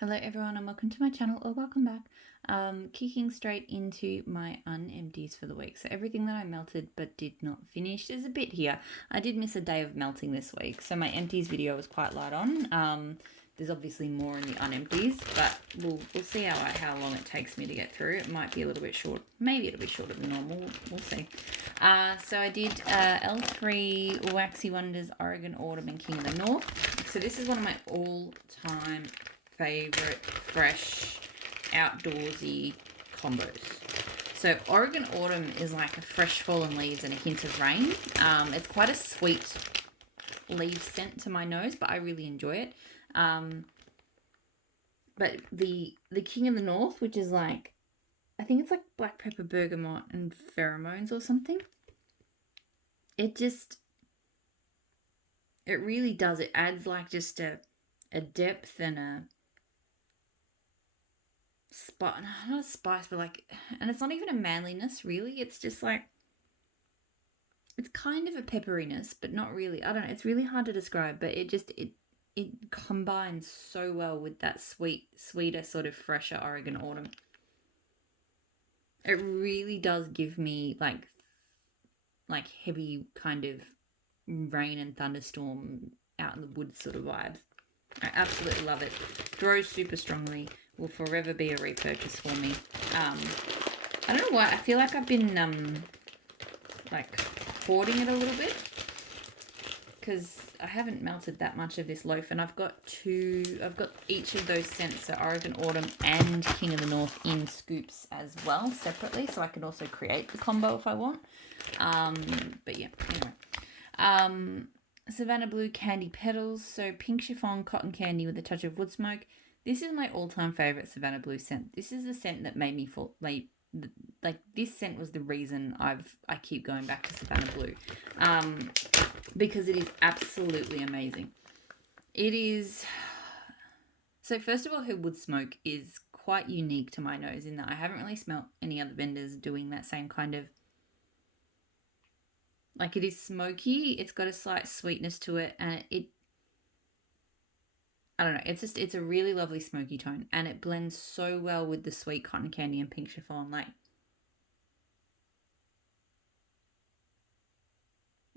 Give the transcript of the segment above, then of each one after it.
Hello everyone and welcome to my channel, or welcome back. Kicking straight into my unempties for the week. So everything that I melted but did not finish, there's a bit here. I did miss a day of melting this week, so my empties video was quite light on. There's obviously more in the unempties, but we'll see how long it takes me to get through. It might be a little bit short. Maybe it'll be shorter than normal. We'll see. So I did L3 Waxy Wonders Oregon Autumn and King of the North. So this is one of my all-time favorite fresh outdoorsy combos. So Oregon Autumn is like a fresh fallen leaves and a hint of rain. It's quite a sweet leaf scent to my nose, but I really enjoy it. But the King of the North, which is like, I think it's like black pepper, bergamot, and pheromones or something. It really does. It adds like just a depth and a not a spice, but like, and it's not even a manliness really. It's just like, it's kind of a pepperiness, but not really. I don't know. It's really hard to describe, but it combines so well with that sweeter, sort of fresher Oregon Autumn. It really does give me like heavy kind of rain and thunderstorm out in the woods sort of vibes. I absolutely love it. Grows super strongly. Will forever be a repurchase for me. I don't know why. I feel like I've been like hoarding it a little bit because I haven't melted that much of this loaf, and I've got each of those scents, so Oregon Autumn and King of the North, in scoops as well separately, so I can also create the combo if I want. But yeah, anyway. Savannah Blue Candy Petals, so pink chiffon cotton candy with a touch of wood smoke. This is my all-time favorite Savannah Blue scent. This is the scent that made me fall, like this scent was the reason I keep going back to Savannah Blue, because it is absolutely amazing. It is, so first of all, her wood smoke is quite unique to my nose in that I haven't really smelt any other vendors doing that same kind of, like, it is smoky, it's got a slight sweetness to it, and I don't know, it's a really lovely smoky tone, and it blends so well with the sweet cotton candy and pink chiffon.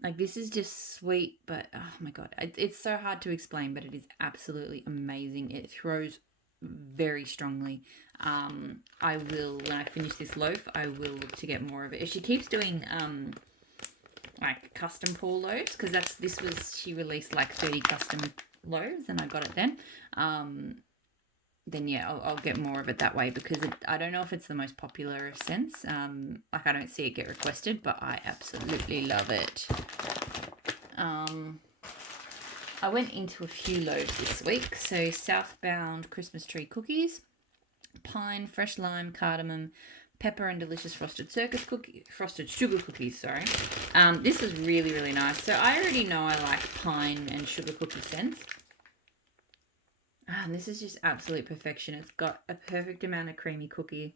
Like this is just sweet, but oh my god, it's so hard to explain, but it is absolutely amazing. It throws very strongly. I will, when I finish this loaf, I will look to get more of it. If she keeps doing like custom pour loaves, because she released like 30 custom loaves and I got it then yeah, I'll get more of it that way, because I don't know if it's the most popular of scents. Like I don't see it get requested, but I absolutely love it. I went into a few loaves this week. So Southbound Christmas tree cookies, pine, fresh lime, cardamom, pepper, and delicious frosted sugar cookies, sorry. This was really, really nice. So I already know I like pine and sugar cookie scents. And this is just absolute perfection. It's got a perfect amount of creamy cookie.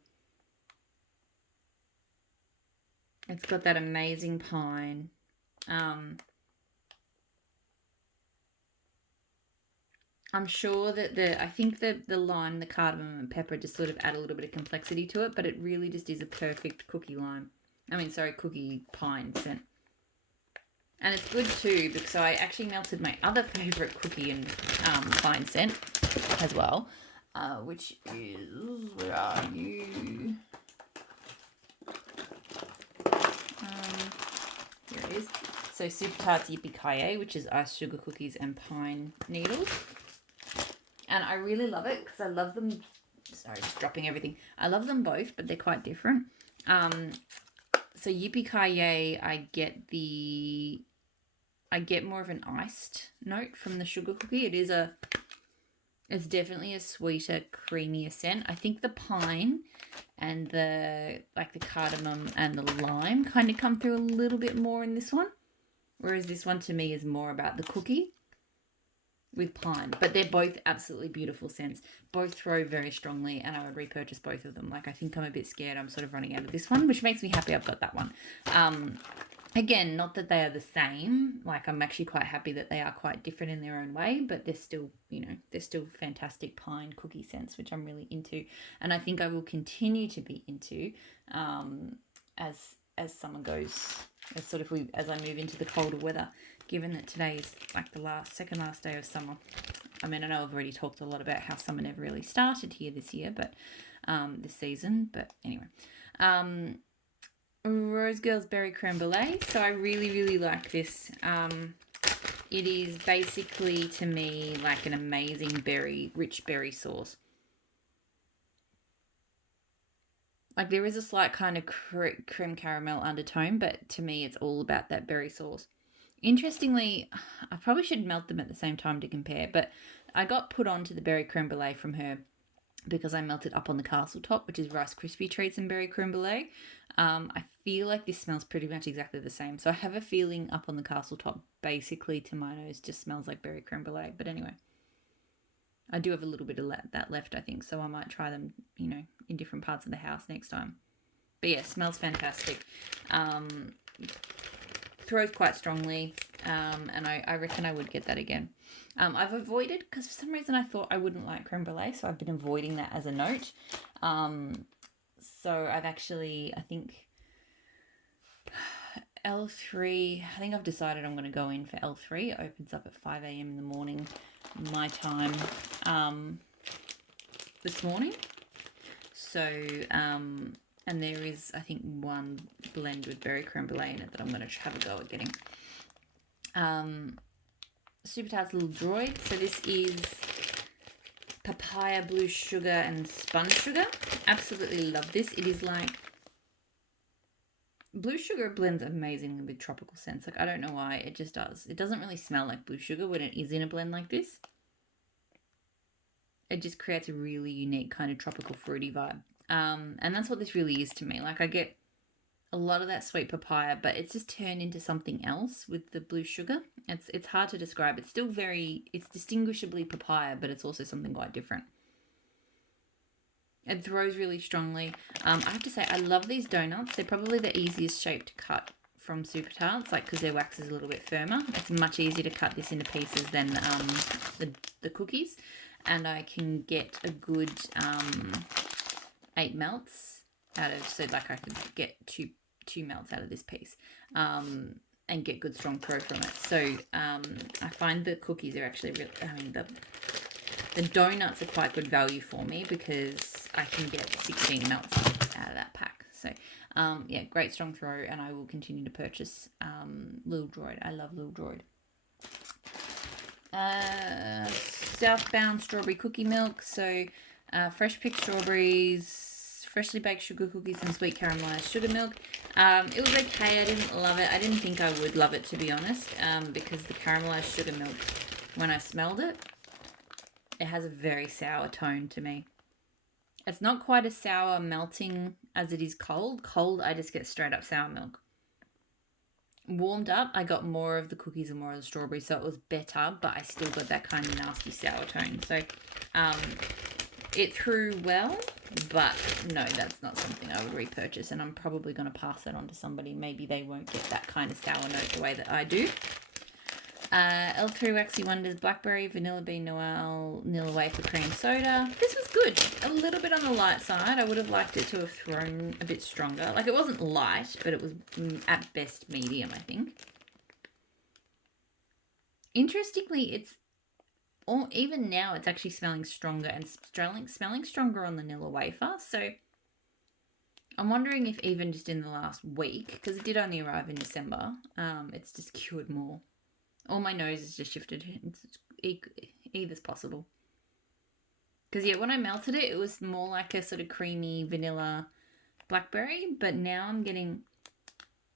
It's got that amazing pine. I'm sure that I think the lime, the cardamom, and pepper just sort of add a little bit of complexity to it, but it really just is a perfect cookie pine scent. And it's good too, because I actually melted my other favourite cookie and pine scent as well, which is, where are you? Here it is. So Super Tarts Yippee-Ki-Yay, which is ice sugar cookies and pine needles. And I really love it because I love them. Sorry, just dropping everything. I love them both, but they're quite different. So Yippee-Ki-Yay, I get more of an iced note from the sugar cookie. It's definitely a sweeter, creamier scent. I think the pine and the cardamom and the lime kind of come through a little bit more in this one, whereas this one to me is more about the cookie with pine. But they're both absolutely beautiful scents. Both throw very strongly, and I would repurchase both of them. Like, I think I'm a bit scared I'm sort of running out of this one, which makes me happy I've got that one. Again, not that they are the same. Like, I'm actually quite happy that they are quite different in their own way, but they're still, they're still fantastic pine cookie scents, which I'm really into, and I think I will continue to be into as summer goes, as I move into the colder weather. Given that today is like the second last day of summer. I mean, I know I've already talked a lot about how summer never really started here this year, but this season. But anyway. Rose Girls Berry Creme Brulee. So I really, really like this. It is basically, to me, like an amazing rich berry sauce. Like, there is a slight kind of creme caramel undertone, but to me it's all about that berry sauce. Interestingly, I probably should melt them at the same time to compare, but I got put onto the berry creme brulee from her because I melted up on the castle top, which is Rice Krispie treats and berry creme brulee. I feel like this smells pretty much exactly the same. So I have a feeling up on the castle top, basically to my nose, just smells like berry creme brulee. But anyway, I do have a little bit of that left, I think. So I might try them, in different parts of the house next time. But yeah, smells fantastic. Throws quite strongly, and I reckon I would get that again. I've avoided, because for some reason I thought I wouldn't like creme brulee, so I've been avoiding that as a note. So I've actually, I think L3, I think I've decided I'm going to go in for L3. It opens up at 5 a.m. in the morning, my time, this morning. So, and there is, I think, one blend with berry creme brulee in it that I'm going to have a go at getting. Super Tarts Little Droid. So this is papaya, blue sugar, and spun sugar. Absolutely love this. It is like blue sugar blends amazingly with tropical scents. Like, I don't know why, it just does. It doesn't really smell like blue sugar when it is in a blend like this. It just creates a really unique kind of tropical fruity vibe. And that's what this really is to me. Like, I get a lot of that sweet papaya, but it's just turned into something else with the blue sugar. It's hard to describe. It's still it's distinguishably papaya, but it's also something quite different. It throws really strongly. I have to say, I love these donuts. They're probably the easiest shape to cut from Super Tarts, like, because their wax is a little bit firmer. It's much easier to cut this into pieces than the cookies, and I can get a good 8 melts out of. So like, I could get two melts out of this piece, and get good strong throw from it. So I find the cookies are actually really. I mean, the donuts are quite good value for me because I can get 16 melts out of that pack. So, yeah, great strong throw, and I will continue to purchase Little Droid. I love Little Droid. Southbound Strawberry Cookie Milk. So, fresh picked strawberries, freshly baked sugar cookies, and sweet caramelized sugar milk. It was okay. I didn't love it. I didn't think I would love it, to be honest, because the caramelized sugar milk, when I smelled it, it has a very sour tone to me. It's not quite as sour melting as it is cold. Cold, I just get straight up sour milk. Warmed up, I got more of the cookies and more of the strawberry, so it was better, but I still got that kind of nasty sour tone. So it threw well, but no, that's not something I would repurchase, and I'm probably going to pass that on to somebody. Maybe they won't get that kind of sour note the way that I do. L3 Waxy Wonders Blackberry Vanilla Bean Noel Vanilla Wafer Cream Soda. This was good. A little bit on the light side. I would have liked it to have thrown a bit stronger. Like, it wasn't light, but it was at best medium, I think. Interestingly, even now it's actually smelling stronger and smelling stronger on the vanilla wafer. So I'm wondering if even just in the last week, because it did only arrive in December, it's just cured more. Or my nose has just shifted. It's either's possible. Because, yeah, when I melted it, it was more like a sort of creamy vanilla blackberry. But now I'm getting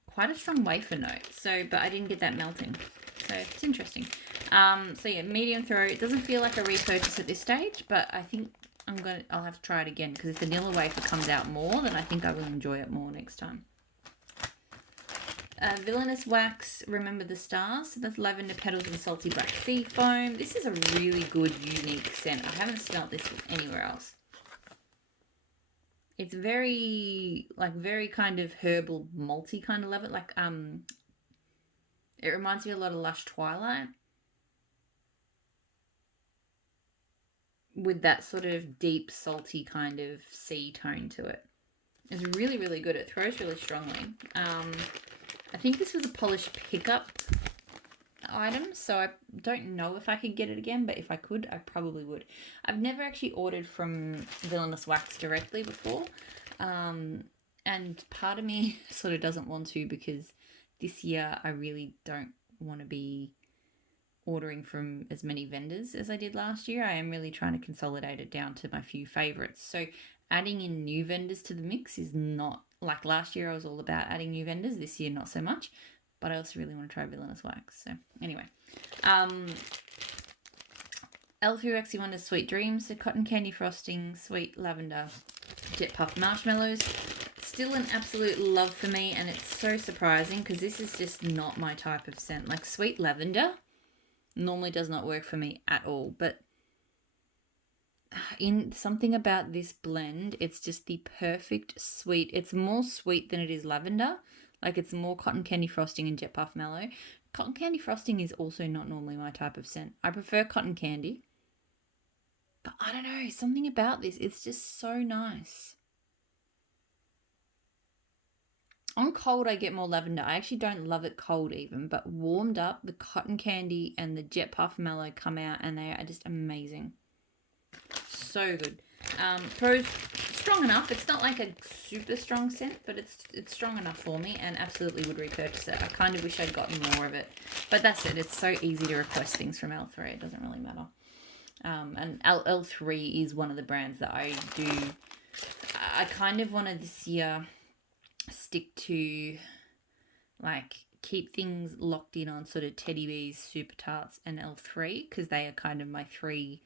quite a strong wafer note. So, but I didn't get that melting. So it's interesting. So, yeah, medium throw. It doesn't feel like a repurchase at this stage. But I think I'll have to try it again. Because if the vanilla wafer comes out more, then I think I will enjoy it more next time. Villainous Wax, Remember the Stars. So that's lavender, petals, and salty black sea foam. This is a really good, unique scent. I haven't smelled this anywhere else. It's very kind of herbal, malty kind of lavender, like It reminds me a lot of Lush Twilight, with that sort of deep, salty kind of sea tone to it. It's really, really good. It throws really strongly. I think this was a polished pickup item, so I don't know if I could get it again, but if I could, I probably would. I've never actually ordered from Villainous Wax directly before, and part of me sort of doesn't want to, because this year I really don't want to be ordering from as many vendors as I did last year. I am really trying to consolidate it down to my few favorites. So adding in new vendors to the mix is not like last year. I was all about adding new vendors. This year, not so much. But I also really want to try Villainous Wax. So anyway, Elfie Rexy Wonders Sweet Dreams, so cotton candy frosting, sweet lavender, jet puffed marshmallows. Still an absolute love for me, and it's so surprising because this is just not my type of scent. Like sweet lavender normally does not work for me at all, but in something about this blend, it's just the perfect sweet. It's more sweet than it is lavender. Like it's more cotton candy frosting and jet puff mallow. Cotton candy frosting is also not normally my type of scent. I prefer cotton candy, but I don't know, something about this, it's just so nice. On cold, I get more lavender. I actually don't love it cold even, but warmed up, the cotton candy and the jet puff mallow come out, and they are just amazing. So good. Pros, strong enough. It's not like a super strong scent, but it's strong enough for me, and absolutely would repurchase it. I kind of wish I'd gotten more of it, but that's it. It's so easy to request things from L3. It doesn't really matter. And L3 is one of the brands that I do. I kind of want to this year stick to, like, keep things locked in on sort of Teddy Bees, Super Tarts, and L3, because they are kind of my three.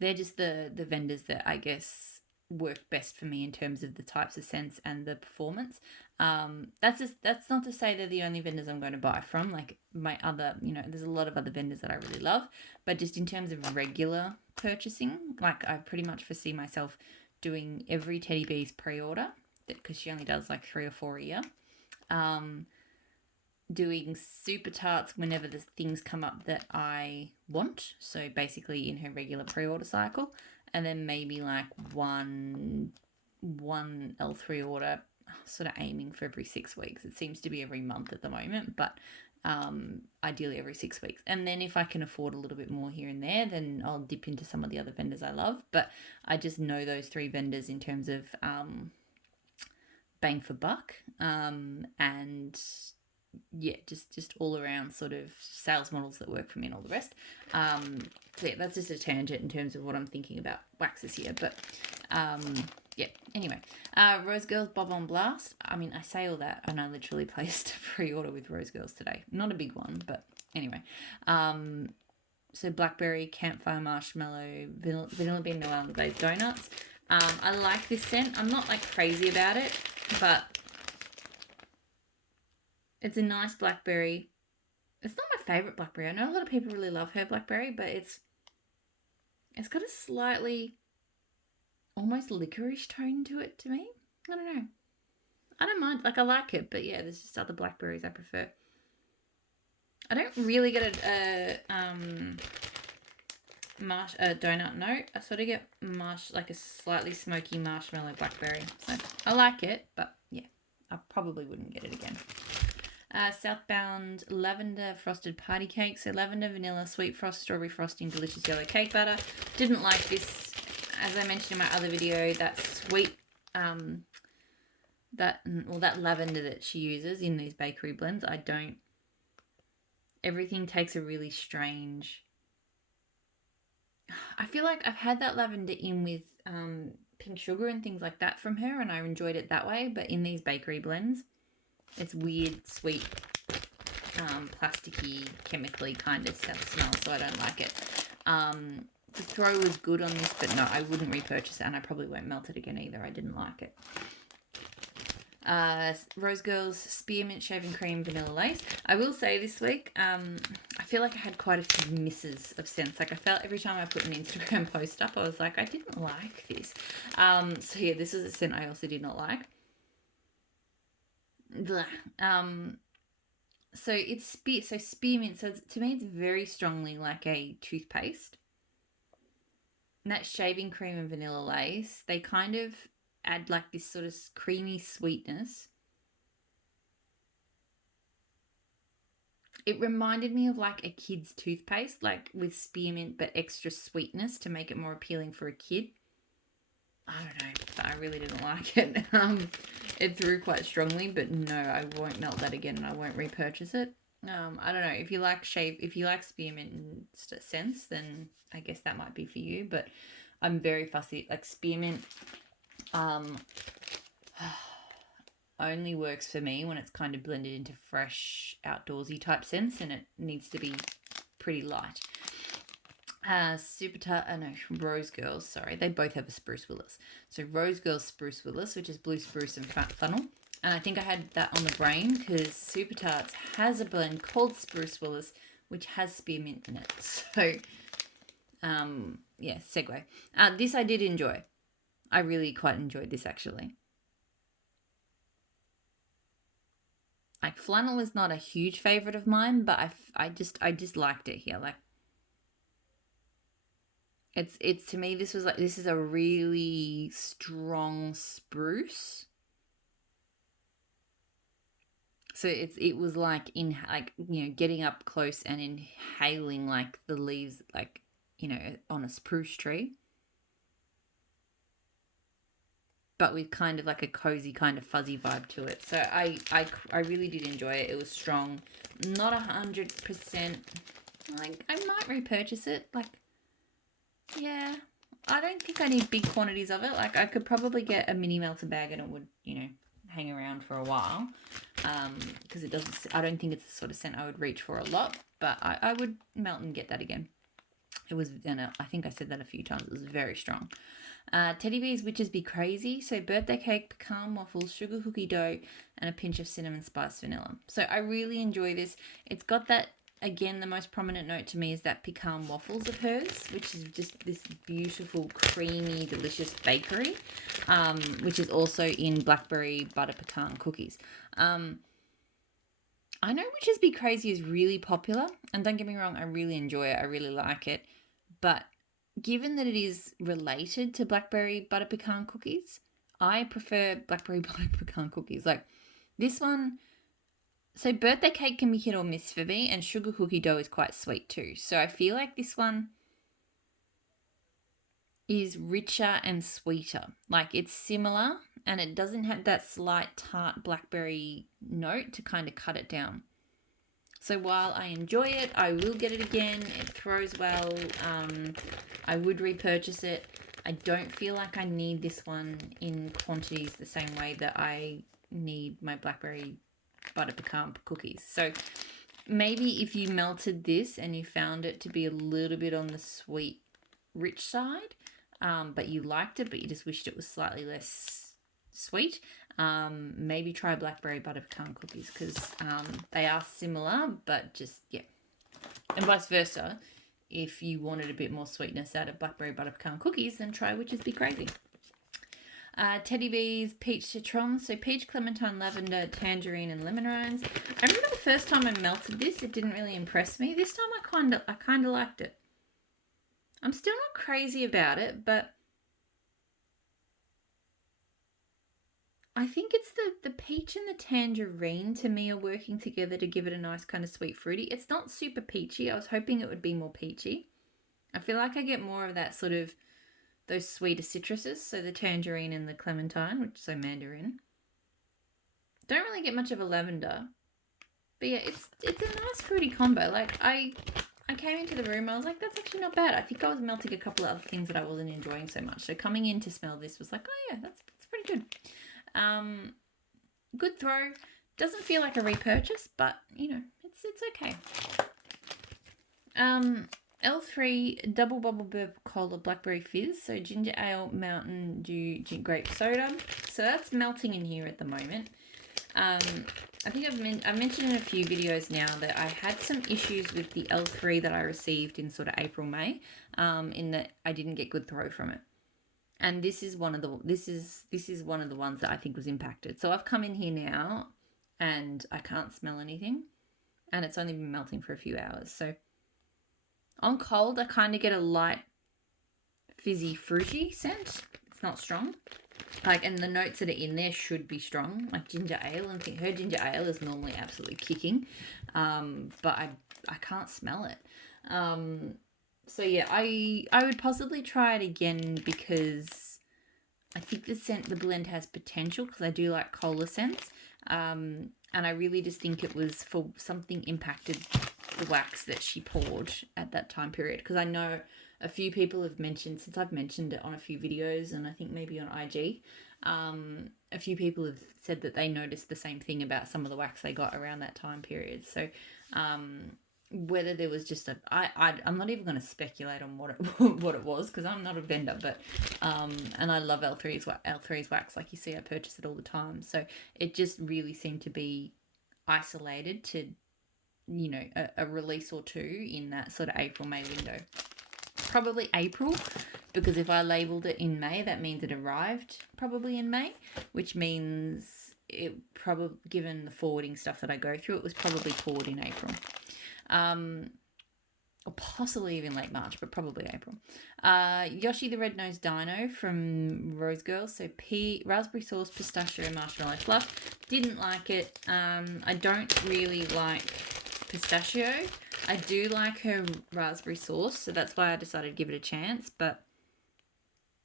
They're just the vendors that I guess work best for me in terms of the types of scents and the performance. That's not to say they're the only vendors I'm going to buy from. Like my other, there's a lot of other vendors that I really love, but just in terms of regular purchasing, like I pretty much foresee myself doing every Teddy Bees pre-order, because she only does like 3 or 4 a year. Doing Super Tarts whenever the things come up that I want, so basically in her regular pre-order cycle, and then maybe like one L3 order, sort of aiming for every 6 weeks. It seems to be every month at the moment, but ideally every 6 weeks. And then if I can afford a little bit more here and there, then I'll dip into some of the other vendors I love. But I just know those 3 vendors in terms of bang for buck, and yeah, just all around sort of sales models that work for me and all the rest. So yeah, that's just a tangent in terms of what I'm thinking about waxes here. But yeah, anyway, Rose Girls Bob on Blast. I mean, I say all that, and I literally placed a pre-order with Rose Girls today. Not a big one, but anyway. So Blackberry, Campfire, Marshmallow, Vanilla Bean, no almond glazed donuts. I like this scent. I'm not like crazy about it, but it's a nice blackberry. It's not my favourite blackberry. I know a lot of people really love her blackberry, but it's got a slightly almost licorice tone to it to me. I don't know. I don't mind. Like, I like it, but yeah, there's just other blackberries I prefer. I don't really get a donut note. I sort of get like a slightly smoky marshmallow blackberry. So I like it, but yeah, I probably wouldn't get it again. Southbound Lavender Frosted Party Cake. So lavender, vanilla, sweet frost, strawberry frosting, delicious yellow cake batter. Didn't like this, as I mentioned in my other video, that sweet, that lavender that she uses in these bakery blends. Everything takes a really strange, I feel like I've had that lavender in with pink sugar and things like that from her, and I enjoyed it that way, but in these bakery blends, it's weird, sweet, plasticky, chemically kind of smell, so I don't like it. The throw was good on this, but no, I wouldn't repurchase it, and I probably won't melt it again either. I didn't like it. Rose Girls Spearmint Shaving Cream Vanilla Lace. I will say this week, I feel like I had quite a few misses of scents. Like I felt every time I put an Instagram post up, I was like, I didn't like this. So yeah, this was a scent I also did not like. Blah. So it's spearmint. So to me, it's very strongly like a toothpaste. And that shaving cream and vanilla lace, they kind of add like this sort of creamy sweetness. It reminded me of like a kid's toothpaste, like with spearmint but extra sweetness to make it more appealing for a kid. I don't know, but I really didn't like it. It threw quite strongly, but no, I won't melt that again, and I won't repurchase it. I don't know if you like spearmint scents, then I guess that might be for you. But I'm very fussy. Like spearmint, um, only works for me when it's kind of blended into fresh outdoorsy type scents, and it needs to be pretty light. Rose Girls, sorry, they both have a Spruce Willis. So Rose Girls Spruce Willis, which is blue spruce and fat funnel. And I think I had that on the brain because Super Tarts has a blend called Spruce Willis, which has spearmint in it. So, yeah, segue. This I did enjoy. I really quite enjoyed this actually. Like flannel is not a huge favorite of mine, but I just liked it here. Like it's to me this is a really strong spruce. So it was like in like getting up close and inhaling like the leaves like on a spruce tree, but with kind of like a cozy kind of fuzzy vibe to it. So I really did enjoy it. It was strong, not 100%. Like I might repurchase it. Like yeah, I don't think I need big quantities of it. Like I could probably get a mini melter bag and it would hang around for a while. Because it doesn't. I don't think it's the sort of scent I would reach for a lot. But I would melt and get that again. It was, and I think I said that a few times. It was very strong. Teddy Bears Witches Be Crazy. So birthday cake, pecan waffles, sugar cookie dough, and a pinch of cinnamon spice vanilla. So I really enjoy this. It's got that, again, the most prominent note to me is that pecan waffles of hers, which is just this beautiful, creamy, delicious bakery, which is also in Blackberry butter pecan cookies. I know Witches Be Crazy is really popular, and don't get me wrong, I really enjoy it. I really like it. But given that it is related to Blackberry butter pecan cookies, I prefer Blackberry butter pecan cookies. Like this one, so birthday cake can be hit or miss for me, and sugar cookie dough is quite sweet too. So I feel like this one is richer and sweeter. Like it's similar, and it doesn't have that slight tart blackberry note to kind of cut it down. So while I enjoy it, I will get it again. It throws well. I would repurchase it. I don't feel like I need this one in quantities the same way that I need my Blackberry butter pecan cookies. So maybe if you melted this and you found it to be a little bit on the sweet, rich side, but you liked it, but you just wished it was slightly less sweet, maybe try Blackberry butter pecan cookies because they are similar, but just and vice versa. If you wanted a bit more sweetness out of Blackberry butter pecan cookies, then try Witches Be Crazy. Teddy Bees Peach Citron. So peach, clementine, lavender, tangerine, and lemon rinds. I remember the first time I melted this, it didn't really impress me. This time I kind of liked it. I'm still not crazy about it, but I think it's the peach and the tangerine to me are working together to give it a nice kind of sweet fruity. It's not super peachy. I was hoping it would be more peachy. I feel like I get more of that sort of those sweeter citruses, so the tangerine and the clementine, which is mandarin. Don't really get much of a lavender. But yeah, it's a nice fruity combo. Like I came into the room, I was like, that's actually not bad. I think I was melting a couple of other things that I wasn't enjoying so much. So coming in to smell this was like, oh yeah, that's pretty good. Good throw. Doesn't feel like a repurchase, but it's okay. L3 Double Bubble Burp Cola Blackberry Fizz. So ginger ale, Mountain Dew, grape soda. So that's melting in here at the moment. I think I've mentioned in a few videos now that I had some issues with the L3 that I received in sort of April, May, in that I didn't get good throw from it. And this is one of the ones that I think was impacted. So I've come in here now and I can't smell anything, and it's only been melting for a few hours. So on cold, I kind of get a light fizzy fruity scent. It's not strong. Like, and the notes that are in there should be strong, like ginger ale, and her ginger ale is normally absolutely kicking, but I can't smell it. So yeah, I would possibly try it again because I think the blend has potential, because I do like cola scents, and I really just think it was for something impacted the wax that she poured at that time period, because I know a few people have mentioned, since I've mentioned it on a few videos and I think maybe on IG, a few people have said that they noticed the same thing about some of the wax they got around that time period. So whether there was just I'm not even going to speculate on what it was, because I'm not a vendor, but and I love L3's wax. Like you see, I purchase it all the time. So it just really seemed to be isolated to, you know, a release or two in that sort of April-May window. Probably April, because if I labeled it in May, that means it arrived probably in May, which means it probably, given the forwarding stuff that I go through, it was probably poured in April. Or possibly even late March, but probably April. Yoshi the Red-Nosed Dino from Rose Girls. So raspberry sauce, pistachio, and marshmallow fluff. Didn't like it. I don't really like pistachio. I do like her raspberry sauce, so that's why I decided to give it a chance, but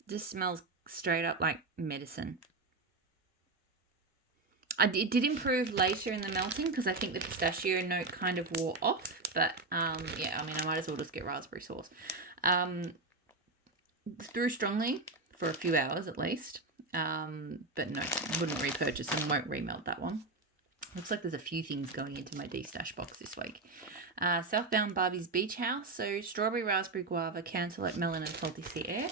this smells straight up like medicine. It did improve later in the melting, because I think the pistachio note kind of wore off, but yeah, I mean, I might as well just get raspberry sauce. Threw strongly for a few hours at least, but no, wouldn't repurchase and won't remelt that one. Looks like there's a few things going into my D-stash box this week. Southbound Barbie's Beach House. So strawberry, raspberry, guava, cantaloupe, melon, and salty sea air.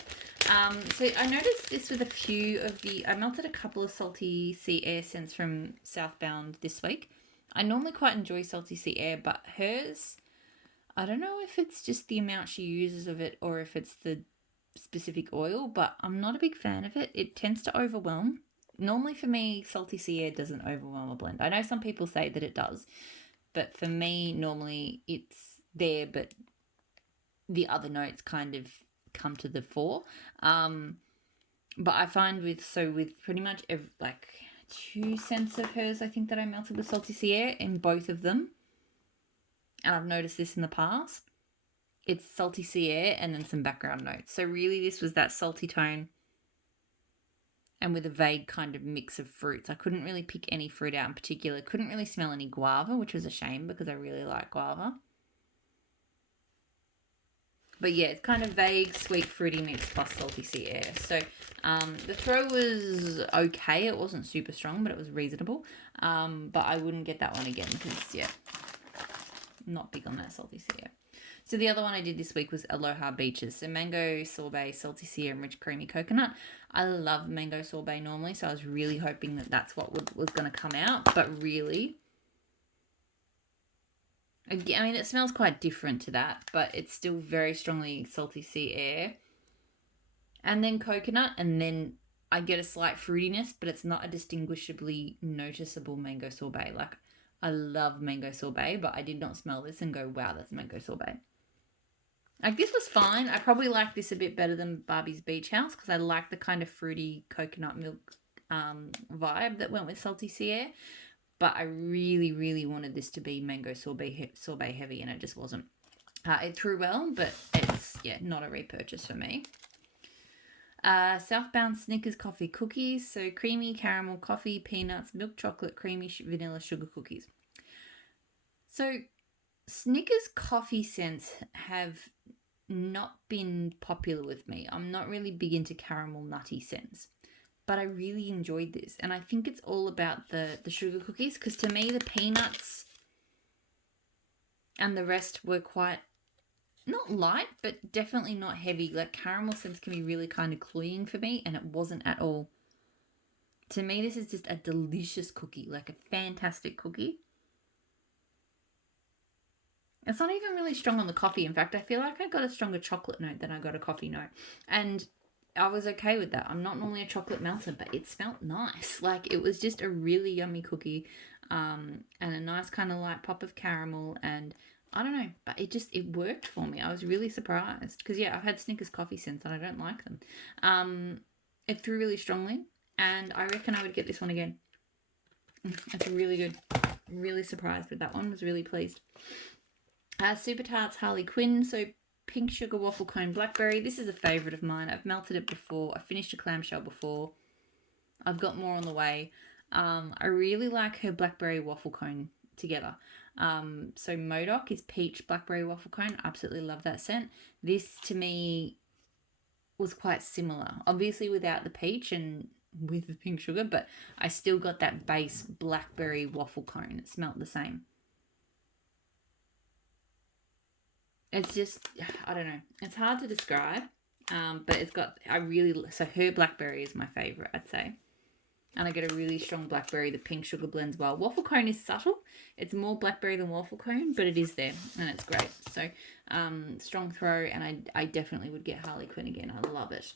So I noticed this with a few of I melted a couple of salty sea air scents from Southbound this week. I normally quite enjoy salty sea air, but hers, I don't know if it's just the amount she uses of it or if it's the specific oil, but I'm not a big fan of it. It tends to overwhelm. Normally for me, salty sea air doesn't overwhelm a blend. I know some people say that it does, but for me, normally it's there, but the other notes kind of come to the fore. But I find with pretty much like 2 scents of hers, I think, that I melted with salty sea air in both of them, and I've noticed this in the past, it's salty sea air and then some background notes. So really this was that salty tone and with a vague kind of mix of fruits. I couldn't really pick any fruit out in particular. Couldn't really smell any guava, which was a shame because I really like guava. But yeah, it's kind of vague, sweet, fruity mix plus salty sea air. So the throw was okay. It wasn't super strong, but it was reasonable. But I wouldn't get that one again because, yeah, not big on that salty sea air. So the other one I did this week was Aloha Beaches. So mango sorbet, salty sea air, and rich creamy coconut. I love mango sorbet normally, so I was really hoping that that's what was going to come out. But really, I mean, it smells quite different to that, but it's still very strongly salty sea air. And then coconut, and then I get a slight fruitiness, but it's not a distinguishably noticeable mango sorbet. Like, I love mango sorbet, but I did not smell this and go, wow, that's mango sorbet. Like, this was fine. I probably like this a bit better than Barbie's Beach House because I like the kind of fruity coconut milk vibe that went with salty sea air. But I really, really wanted this to be mango sorbet heavy, and it just wasn't. It threw well, but it's, yeah, not a repurchase for me. Southbound Snickers coffee cookies. So creamy caramel coffee, peanuts, milk chocolate, creamy vanilla sugar cookies. So Snickers coffee scents have not been popular with me. I'm not really big into caramel nutty scents, but I really enjoyed this. And I think it's all about the sugar cookies, because to me the peanuts and the rest were quite, not light, but definitely not heavy. Like, caramel scents can be really kind of cloying for me, and it wasn't at all. To me, this is just a delicious cookie, like a fantastic cookie. It's not even really strong on the coffee. In fact, I feel like I got a stronger chocolate note than I got a coffee note. And I was okay with that. I'm not normally a chocolate melter, but it smelled nice. Like, it was just a really yummy cookie. and a nice kind of light pop of caramel, and I don't know, but it worked for me. I was really surprised because yeah, I've had Snickers coffee since and I don't like them. It threw really strongly, and I reckon I would get this one again. It's really good. Really surprised with that one. Was really pleased. Super Tarts Harley Quinn. So pink sugar waffle cone blackberry. This is a favourite of mine. I've melted it before. I finished a clamshell before. I've got more on the way. I really like her blackberry waffle cone together. So Modoc is peach blackberry waffle cone. Absolutely love that scent. This to me was quite similar. Obviously without the peach and with the pink sugar, but I still got that base blackberry waffle cone. It smelled the same. It's just, I don't know. It's hard to describe, but it's got, so her blackberry is my favourite, I'd say. And I get a really strong blackberry. The pink sugar blends well. Waffle cone is subtle. It's more blackberry than waffle cone, but it is there, and it's great. So, strong throw, and I definitely would get Harley Quinn again. I love it.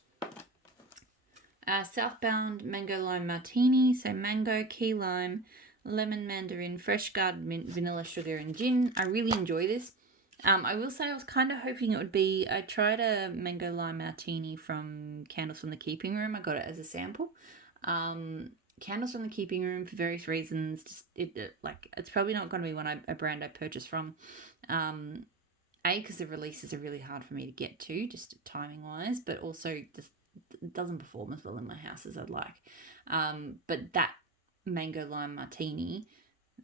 Southbound Mango Lime Martini. So mango, key lime, lemon mandarin, fresh garden mint, vanilla sugar, and gin. I really enjoy this. I will say I was kind of hoping it would be, I tried a mango lime martini from Candles from the Keeping Room. I got it as a sample. Candles from the Keeping Room, for various reasons, just it's probably not going to be a brand I purchase from. Because the releases are really hard for me to get to, just timing wise, but also just it doesn't perform as well in my house as I'd like. But that mango lime martini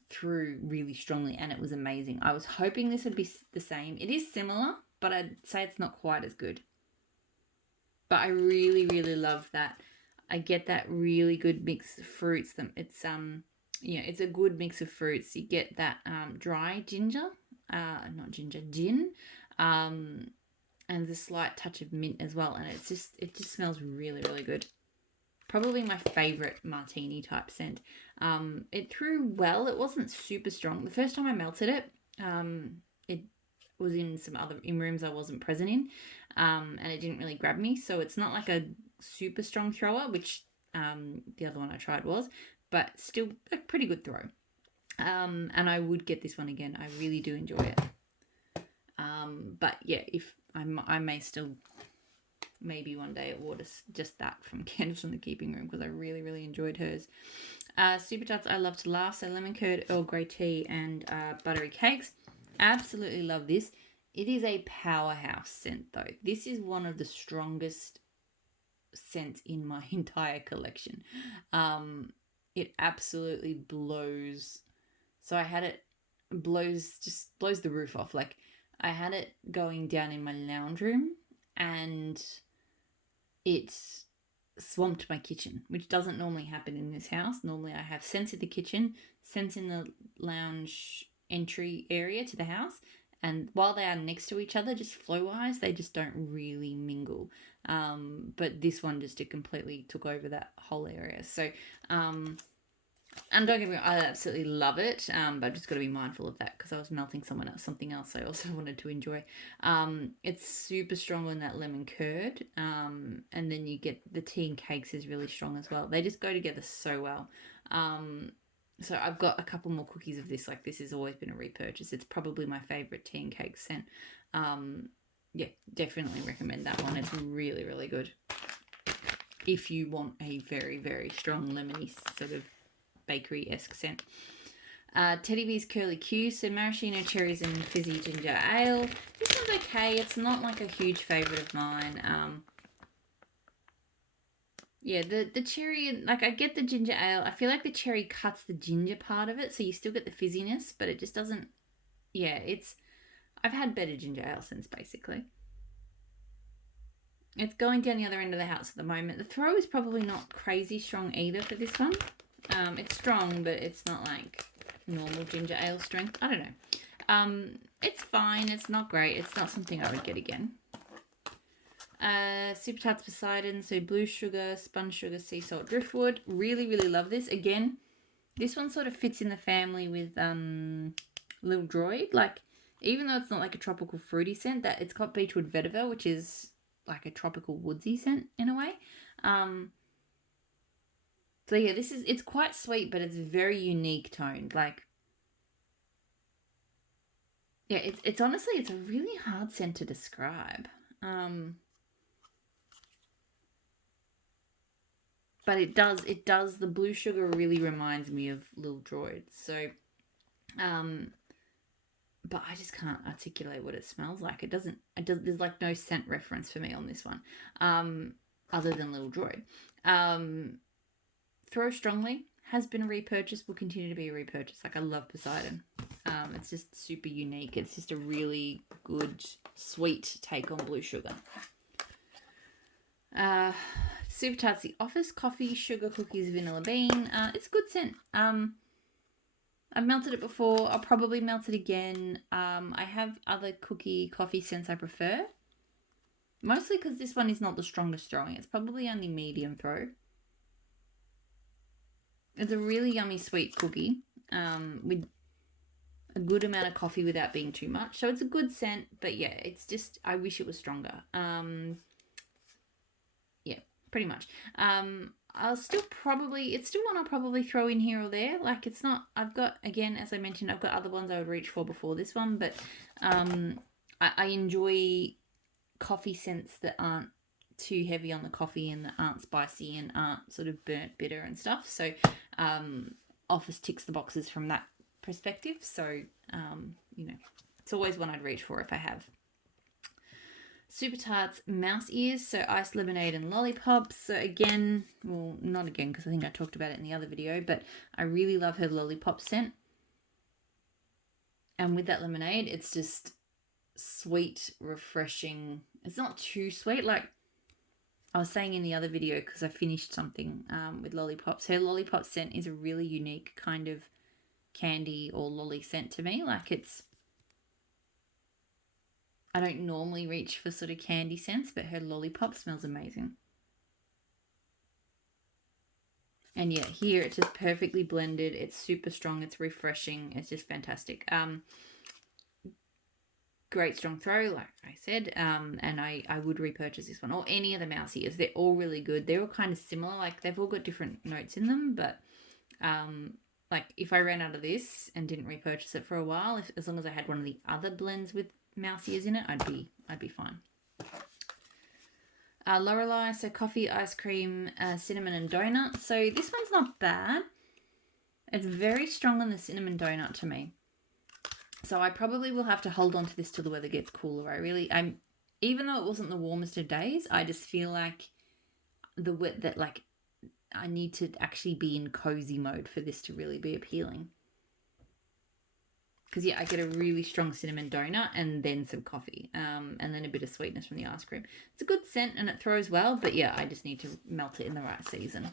through really strongly, and it was amazing. I was hoping this would be the same. It is similar, but I'd say it's not quite as good. But I really, really love that. I get that really good mix of fruits. It's it's a good mix of fruits. You get that dry ginger, gin, and the slight touch of mint as well. And it just smells really, really good. Probably my favourite martini type scent. It threw well. It wasn't super strong. The first time I melted it, it was in rooms I wasn't present in, and it didn't really grab me. So it's not like a super strong thrower, which the other one I tried was, but still a pretty good throw. And I would get this one again. I really do enjoy it. But yeah, if I may still maybe one day order just that from Candles from the Keeping Room because I really, really enjoyed hers. Super Tarts I love to laugh. So lemon curd, Earl Grey tea, and buttery cakes. Absolutely love this. It is a powerhouse scent though. This is one of the strongest scents in my entire collection. It absolutely blows. So I had it blows the roof off. Like I had it going down in my lounge room and it swamped my kitchen, which doesn't normally happen in this house. Normally I have scents in the kitchen, scents in the lounge entry area to the house, and while they are next to each other, just flow wise, they just don't really mingle. But this one it completely took over that whole area. So and don't get me wrong, I absolutely love it, but I've just got to be mindful of that because I was melting something else I also wanted to enjoy. It's super strong on that lemon curd, and then you get the tea and cakes is really strong as well. They just go together so well. So I've got a couple more cookies of this. Like this has always been a repurchase. It's probably my favourite tea and cake scent. Yeah, definitely recommend that one. It's really, really good. If you want a very, very strong lemony sort of bakery-esque scent. Teddy Bear's Curly Q, so maraschino cherries and fizzy ginger ale. This one's okay. It's not like a huge favourite of mine. Yeah, the cherry, like I get the ginger ale. I feel like the cherry cuts the ginger part of it, so you still get the fizziness, but it just doesn't. Yeah, I've had better ginger ale since basically. It's going down the other end of the house at the moment. The throw is probably not crazy strong either for this one. It's strong, but it's not like normal ginger ale strength. I don't know. It's fine. It's not great. It's not something I would get again. Super Tarts Poseidon, so blue sugar, spun sugar, sea salt, driftwood. Really, really love this. Again, this one sort of fits in the family with Little Droid. Like, even though it's not like a tropical fruity scent, that it's got beechwood vetiver, which is like a tropical woodsy scent in a way. So yeah, it's quite sweet, but it's very unique toned. Like, yeah, it's honestly, it's a really hard scent to describe. But it does, the blue sugar really reminds me of Lil Droid. So, but I just can't articulate what it smells like. There's like no scent reference for me on this one, other than Little Droid. Throw Strongly has been a repurchase, will continue to be a repurchase. Like, I love Poseidon. It's just super unique. It's just a really good, sweet take on blue sugar. Super Tarts, the Office Coffee Sugar Cookies Vanilla Bean. It's a good scent. I've melted it before. I'll probably melt it again. I have other coffee scents I prefer. Mostly because this one is not the strongest throwing. It's probably only medium throw. It's a really yummy sweet cookie with a good amount of coffee without being too much. So it's a good scent, but yeah, it's just, I wish it was stronger. Yeah, pretty much. It's still one I'll probably throw in here or there. Like, it's not, I've got, again, as I mentioned, I've got other ones I would reach for before this one, but I enjoy coffee scents that aren't too heavy on the coffee and that aren't spicy and aren't sort of burnt bitter and stuff. So Office ticks the boxes from that perspective. So, it's always one I'd reach for if I have. Super Tarts Mouse Ears, so iced lemonade and lollipops. So again, well, not again because I think I talked about it in the other video, but I really love her lollipop scent. And with that lemonade, it's just sweet, refreshing. It's not too sweet. Like I was saying in the other video, because I finished something with lollipops. Her lollipop scent is a really unique kind of candy or lolly scent to me. Like, I don't normally reach for sort of candy scents, but her lollipop smells amazing. And yeah, here it's just perfectly blended. It's super strong. It's refreshing. It's just fantastic. Great strong throw, like I said. And I would repurchase this one or any of the mouse ears. They're all really good. They're all kind of similar. Like, they've all got different notes in them, but like, if I ran out of this and didn't repurchase it for a while, as long as I had one of the other blends with mouse ears in it, I'd be fine. Lorelei, so coffee, ice cream, cinnamon and donut. So this one's not bad. It's very strong on the cinnamon donut to me. So I probably will have to hold on to this till the weather gets cooler. Even though it wasn't the warmest of days, I just feel like I need to actually be in cozy mode for this to really be appealing. Because, yeah, I get a really strong cinnamon donut and then some coffee. And then a bit of sweetness from the ice cream. It's a good scent and it throws well. But, yeah, I just need to melt it in the right season.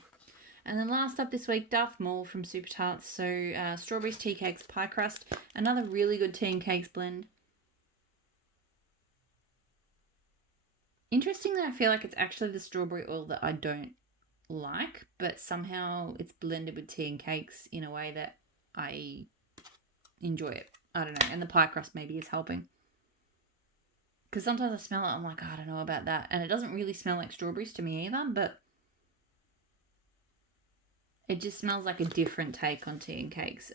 And then last up this week, Darth Maul from Super Tarts. So, strawberries, tea cakes, pie crust. Another really good tea and cakes blend. Interesting that I feel like it's actually the strawberry oil that I don't like. But somehow it's blended with tea and cakes in a way that I enjoy it. I don't know. And the pie crust maybe is helping. Because sometimes I smell it, I'm like, I don't know about that. And it doesn't really smell like strawberries to me either, but it just smells like a different take on tea and cakes,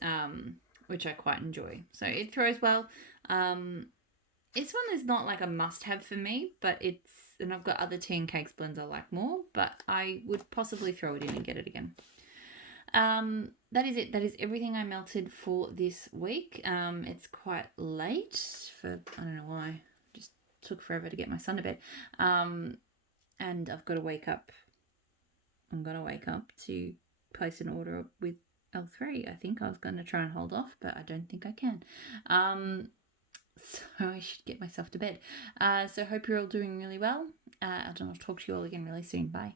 which I quite enjoy. So it throws well. This one is not like a must-have for me, but and I've got other tea and cakes blends I like more, but I would possibly throw it in and get it again. That is it. That is everything I melted for this week. It's quite late I don't know why. Just took forever to get my son to bed. And I've got to wake up. I'm going to wake up to place an order with L3. I think I was going to try and hold off, but I don't think I can. So I should get myself to bed. So hope you're all doing really well. I'll talk to you all again really soon. Bye.